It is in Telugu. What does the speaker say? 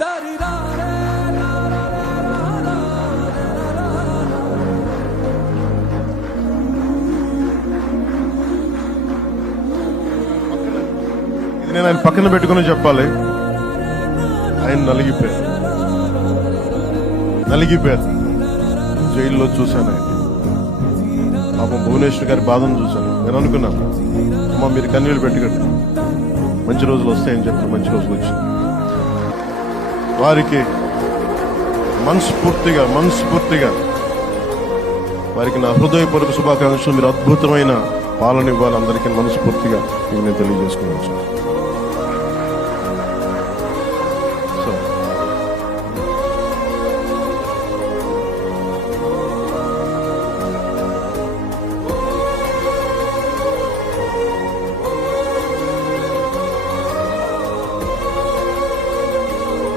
ఇది నేను ఆయన పక్కన పెట్టుకుని చెప్పాలి. ఆయన నలిగిపోయారు. జైల్లో చూశాను ఆయన. పాపం భువనేశ్వర్ గారి బాధను చూశాను. నేను అనుకున్నాను, అమ్మ మీరు కన్నీళ్ళు పెట్టుకోండి, మంచి రోజులు వస్తాయని చెప్పిన మంచి రోజులు వచ్చింది. వారికి మనస్ఫూర్తిగా వారికి నా హృదయపూర్వక శుభాకాంక్షలు. మీరు అద్భుతమైన పాలన ఇవ్వాలి అందరికీ మనస్ఫూర్తిగా నేను తెలియజేసుకున్నాను.